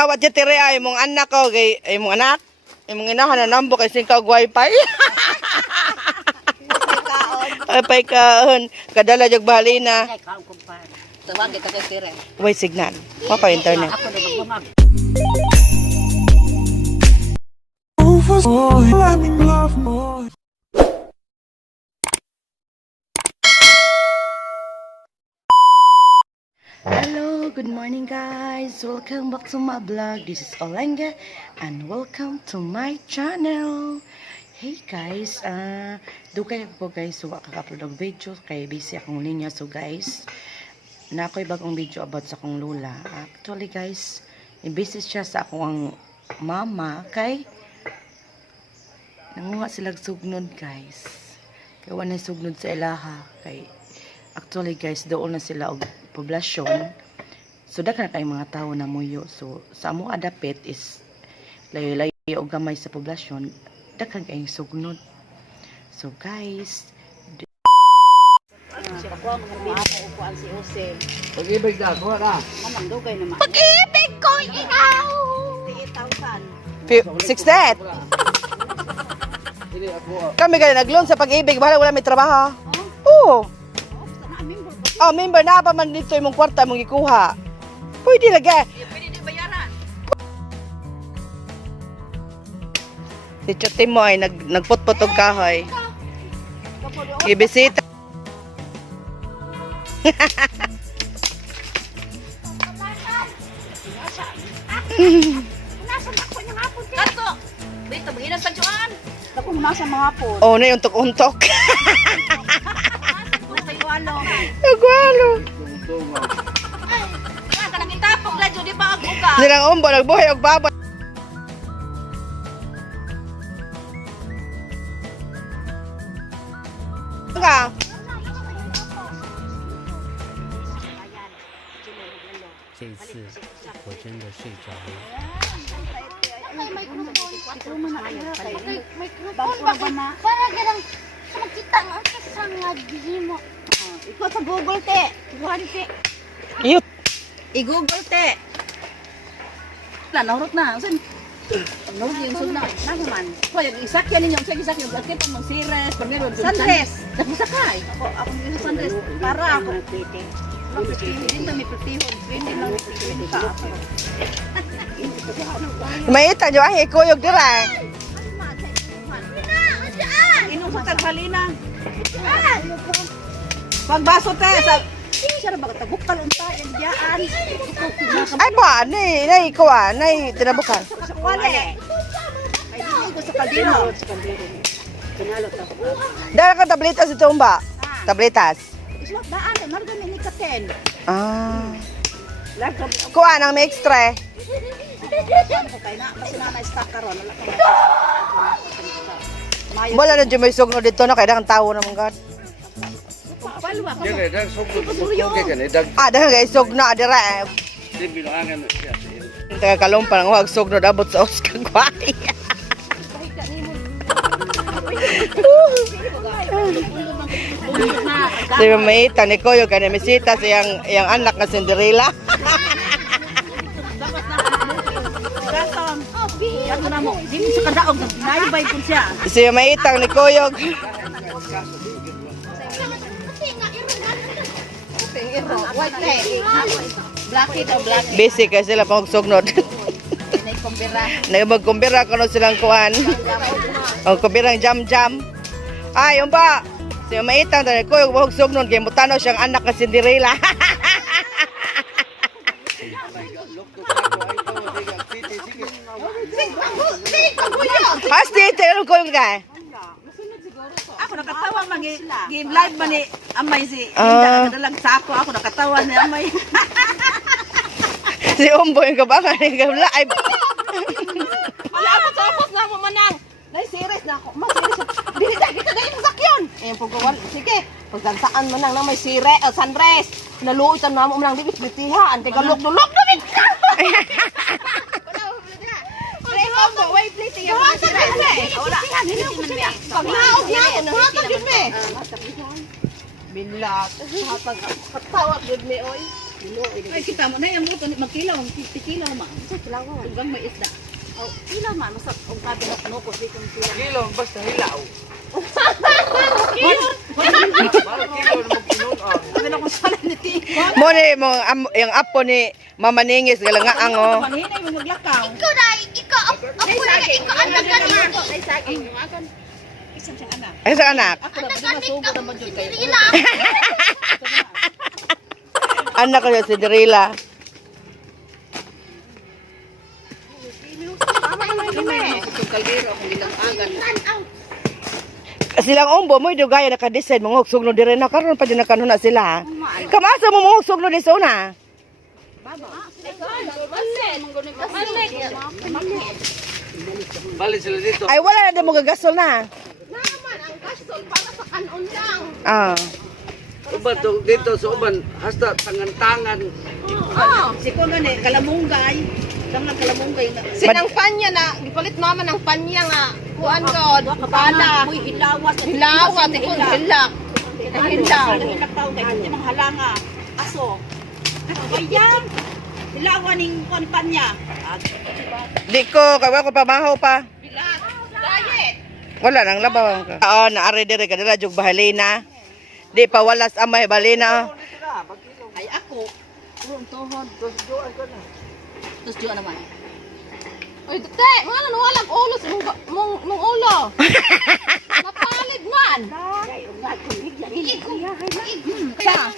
Awat dyan tiri ay mong anak ko, ay mong anak, ay mong inahan na nambo kay singkag wifi. Wifi kaon, kadala jog bahalina. Tawag ka kay tire. Way signal, mapa internet. Ako na bumag. Hello, good morning guys. Welcome back to my vlog. This is Olenga and welcome to my channel. Hey guys, dugay po guys, so kaka-upload og video kay busy akong linya. So guys, na ako'y bagong video about sa akong lula. Actually guys, busy siya sa akong mama kay nanguha sila sugnod guys. Kaya wala sugnod sa ilaha kay actually guys, doon na sila og poblasyon. So daghan na kay mga tao na muyo. So sa among adapit is layo-layo og gamay sa poblasyon, daghan kay sugnod. So guys, Ako ang upuan si Jose. Pag-ibig na, kuha na. Mamang dugay naman. pag-ibig ko ikaw. 8,000. 60. Hindi ako. Kami kaya nag-loan sa pag-ibig, bahala wala may trabaho. Oo. Oh, member na pa man dito imong kwarta mong ikuha. Pwede lagi. Pwede di bayaran. Si Chote mo ay nagputput og kahoy. Gibisita. Kato. Dito bagina sa juan. Ako nasa mga po. Oh, na yung untok-untok. Nasa iwalo. Nagwalo. Ka nang itapog la jud di ba ang uga. Nilang umbo nagbuhay og baboy. Nga. 这一次我真的睡着了。 Para ganang makita nga sa nga mo. Ikaw sa Google te. Kuhan te. Yut. I-Google te. Wala, nahurot na. Saan? Nahurot yung sugna. Nagaman. Kaya, isakyan ninyo. Isakyan. Bakit ang mga sires. Sunres. Nagsakay. Ako nila sa sunres. Para ako. Hindi na may pretihon. Hindi lang pretihon ka. May ita jo ay ikuyog dira. Inom sa taghalina. Pagbaso te. Siya na ba tabukal unta. Indiyaan. Ay ba nay ikuha nay tinabukan. Sa kwale. Ay, hindi ko sa kaldero. Dala ka tabletas ito ba? Tabletas. Islot daan eh. Marga may nikaten. Ah. Kuha nang may extra. Okay na. Kasi na-stack ka ron. Wala na dyan may sugno dito na kaya tao naman God. Palwa ka. Yan eh, dag sugod ko kan eh, dag Dahil guys sugno adira. bilangan siya. Taga kalumpa nang wag sugno abot sa Oscar Guay. Si Mamita ni Koyo kaya misita siyang anak na Cinderella. Gasong. Ano na mo? Hindi sa kadaog. Naibay po siya. Si Mamita ni Koyo. White leg. Black it or black. Busy kasi sila pang sugnod. Inay kumbira. Nagmagkumbira ko silang kuhan. Ang kumbirang jam-jam. Ay, yung ba? Si Mamita ni Koyo wag sugnod kay mutano siyang anak na Cinderella. Hasti, tayo ko yung guy. Ako nakatawa man game live man ni Amay si Inda kadalang sako ako nakatawa ni Amay. Si Umbo yung kabangan ni live. Wala ako sa opos na mo manang. Nay serious na ako. Mas serious. Dili ta kita dai sakyon. Eh pagkawal sige. Pagdansaan man nang may sire sunrise. Naluoy ta namo man nang dili plitiha ante galok-lok damit ka. Combo, wait, please. Wala sa kasi. Wala. Paglaog na, hatag yun me. Bilat. Hatag, katawag yun me, oy. Ay, kita mo na yung luto. Magkilaw. Tikilaw man. Sa kilaw. Hanggang may isda. Oh, kilaw man. Masarap. Ang kabi na kunoko. Di kong kilaw. Kilo, basta hilaw. Kilaw. Bakit kilo na magkinuon? Sabi na kung saan ni Tiko. Mo ni yung apo ni Mama Ningis galangaang oh. Manginay mo maglakaw. Ikaw na, ikaw, ako na, ikaw ang nagkanin. Ay, saging. Yung akan. Isang siyang anak. Ay sa anak. Ako na, pwede masugo naman yun kayo. Rila. Anak ko si Cinderella. Itong kaldero, kung nilang agan. Silang ombo mo gaya naka-design mga hugsog no dire na karon pa din nakanuna sila. Kamasa mo mga hugsog no di una. Balik sila dito. Ay wala na din mo gagasol na. Naman, ang gasol para sa kanon lang. Ah. Uban to dito sa uban hasta tangan-tangan. Si ko gani, kalamunggay. Tangang kalamunggay na. Sinang panya na, gipalit mama ng panya nga. Kuan god, pala. Uy, hilawat. Hilawat, ikon hilak. Hilaw. Hilak tao kay hindi mang halanga. Aso. Bayang. Hilawan ning kuan niya. Di ko kaya ko pamahaw pa. Diet. Wala nang labaw ka. Oo, naari dire ka dira jug bahalina. Di pa walas amay balina. Ay ako. Urong tuhod. Terus jual naman. Uy, te, mga nawalag ulo sa mong ulo. Napalig man. Kaya,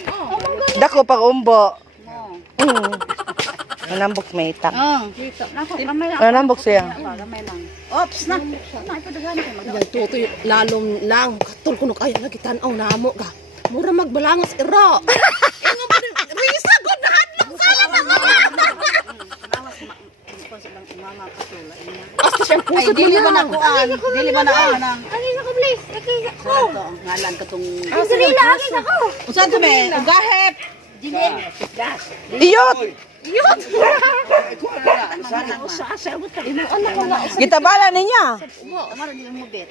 Dako pag umbo. Manambok may itak. Dito. Nako, kamay lang. Manambok siya. Kamay lang. Ops na. Ay padaghan kay mag. Yan tutoy lalom lang katol kuno kaya lagi tan-aw namo ka. Mura magbalangos iro. Ingo ba risa gud na hadlok sala na mga. Basta siyang Ay pusod mo dili ba na lang. kuan? Dili ba na nang Ani na ko, please. Aki ako. ito ngalan katong Sirila, aki ako. Usan to me? Ugahep. Iyot! Gitabala niya. Mo, mara di mo bet.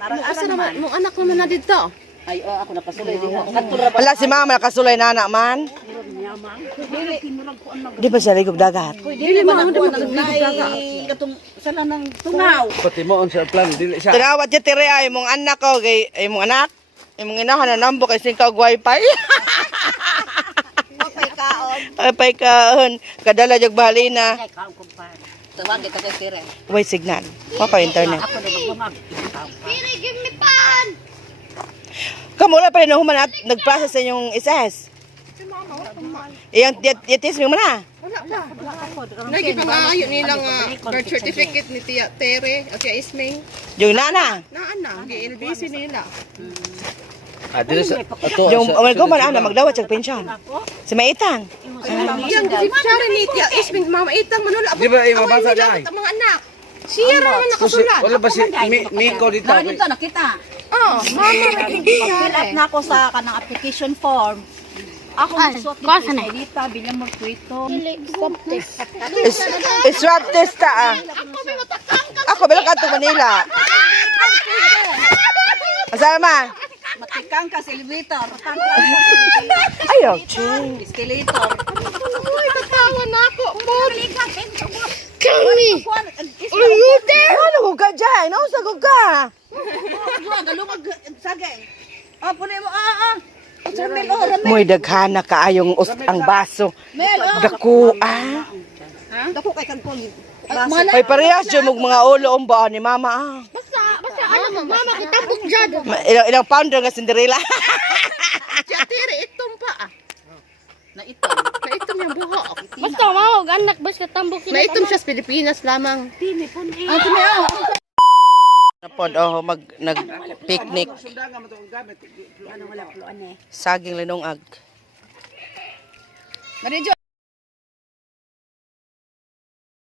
Asa naman mo anak naman na dito. Ay, ako nakasulay diha. Katura ba? Wala si mama nakasulay na anak man. Di ba siya ligog dagat? Dili ba na kuan katong sala nang tungaw. Pati mo on sa plan dili siya. Tinawat niya tiri ay mong anak ko kay ay mong anak. Imong inahan na nambok kay sing kag wifi. Wifi kaon. Kadala jog bahalina. Tawag kita kay Kire. Way signal. Mapa internet. Ako na magbangag. Piri, give me pan. Kamu wala pa rin nahuman at nag-process sa inyong SS. Iyang diatis mo na. Lagi pa maayo nilang birth certificate ni Tia Tere at Tia Isming. Yung nana. Naa gi-LBC nila. Dili sa ato. Yung ko man ana magdawat sa pensyon. Si Maitang. Yang si Sharon ni Tia Isming mama itang manula. Di ba mabasa na ay? Ang mga anak. Siya naman nakasulat. Wala ba si Miko dito? Nara dito nakita. Oh, mama Fill up na ako sa kanang application form. Ako magsuot ni Elita, Bilyamor Cuito. Swab test ta. Ako bilang kanto Manila. Asama. Matikang ka sa elevator. Ayaw, ching. Escalator. Uy, katawa na ako. Kami. Ano ko ka dyan? Nausa ko ka. Galungag sagay. Oh, punin mo. Mel, oh, Ramel. Mo'y daghana kaayong ang baso. Mel, oh. Dako ah. Dako kay kagkol. Ay parehas dyan mong mga ulo ang baan ni mama ah. Basta, ano, mama, kitapok dyan. Ilang pounder nga Cinderella. Tia Tere itom pa. Na ito. Na itom yung buhok. Basta, mama, anak, basta tambok Na itom siya sa Pilipinas lamang. Ah, tumayo. Napod nag-picnic. Saging linong ag. Maridyo.